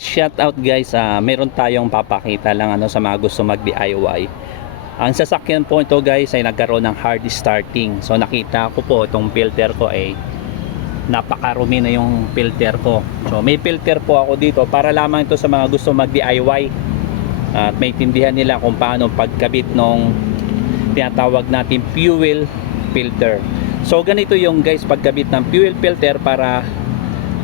Shout out guys, ah, meron tayong papakita lang ano sa mga gusto mag DIY. Ang sasakyan po ito guys ay nagkaroon ng hard starting. So nakita ko po itong filter ko ay napakarumi na yung filter ko. So may filter po ako dito para lamang ito sa mga gusto mag DIY. At maintindihan nila kung paano pagkabit nung tinatawag natin fuel filter. So ganito yung guys pagkabit ng fuel filter para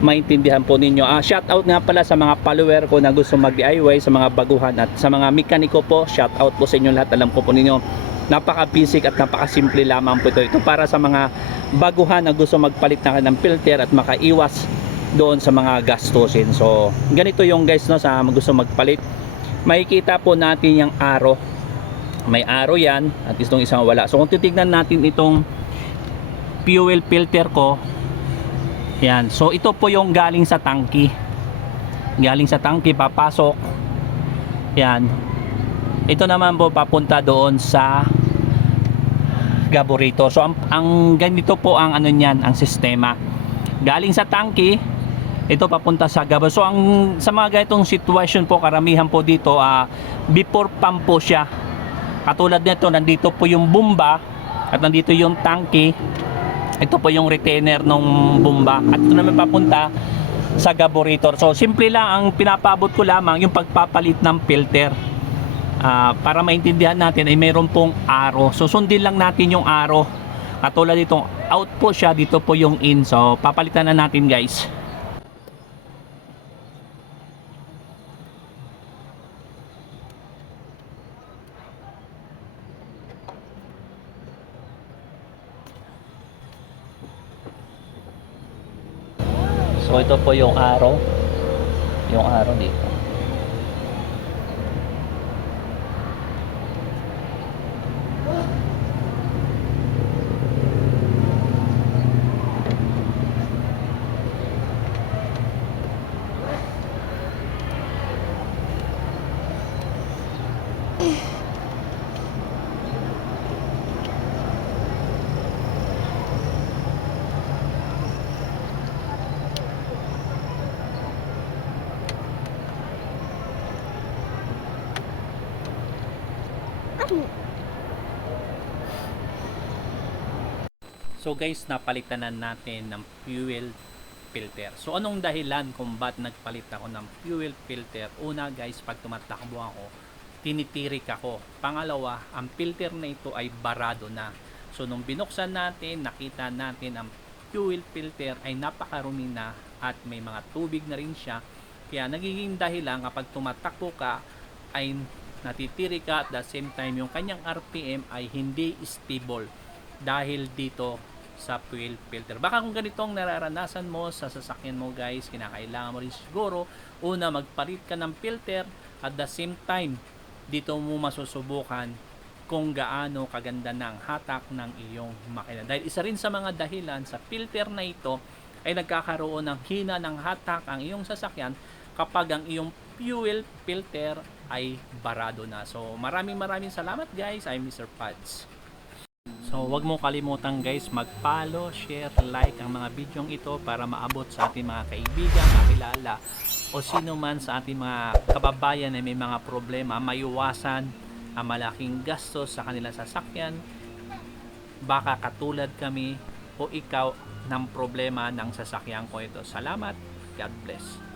maintindihan po ninyo. Ah, shout out nga pala sa mga follower ko na gusto mag-DIY sa mga baguhan at sa mga mekaniko po, shout out po sa inyo lahat. Alam ko po ninyo, napaka-basic at napaka-simple lamang po ito. Ito para sa mga baguhan na gusto magpalit na ng filter at makaiwas doon sa mga gastusin. So, ganito yung guys no sa gusto magpalit. Makikita po natin yung arrow. May arrow yan at itong isang wala. So, kung titignan natin itong fuel filter ko, yan. So ito po yung galing sa tangki. Galing sa tangki papasok. Yan. Ito naman po papunta doon sa carburetor. So ang, ang ganito po ang ano niyan, ang sistema. Galing sa tangki, ito papunta sa carburetor. So ang sa mga ganitong sitwasyon po karamihan po dito ah, before pump po siya. Katulad nito, nandito po yung bomba at nandito yung tangki ito po yung retainer ng bomba at ito naman papunta sa carburetor so simple lang ang pinapabot ko lamang yung pagpapalit ng filter. Ah, para maintindihan natin ay mayroon pong arrow so sundin lang natin yung arrow katulad itong out po siya dito po yung in. So papalitan na natin guys so ito po yung arrow yung arrow dito So guys, napalitan na natin ng fuel filter. So anong dahilan kung ba't nagpalit ako ng fuel filter? Una guys, pag tumatakbo ako, tinitirik ako. Pangalawa, ang filter na ito ay barado na. So nung binuksan natin, nakita natin ang fuel filter ay napakarumi na at may mga tubig na rin siya. Kaya nagiging dahilan kapag tumatakbo ka ay natitirik ka at the same time yung kanyang RPM ay hindi stable dahil dito sa fuel filter. Baka kung ganito ang nararanasan mo sa sasakyan mo guys, kinakailangan mo rin siguro una magpalit ka ng filter at the same time dito mo masusubukan kung gaano kaganda ng hatak ng iyong makina. Dahil isa rin sa mga dahilan sa filter na ito ay nagkakaroon ng hina ng hatak ang iyong sasakyan kapag ang iyong fuel filter ay barado na. So maraming maraming salamat guys. I'm Mr. Pads. So, wag mo kalimutan guys, mag-follow, share, like ang mga bidyong ito para maabot sa ating mga kaibigan, kakilala o sino man sa ating mga kababayan na may mga problema, maiwasan ang malaking gastos sa kanilang sasakyan. Baka katulad kami o ikaw ng problema ng sasakyan ko ito. Salamat. God bless.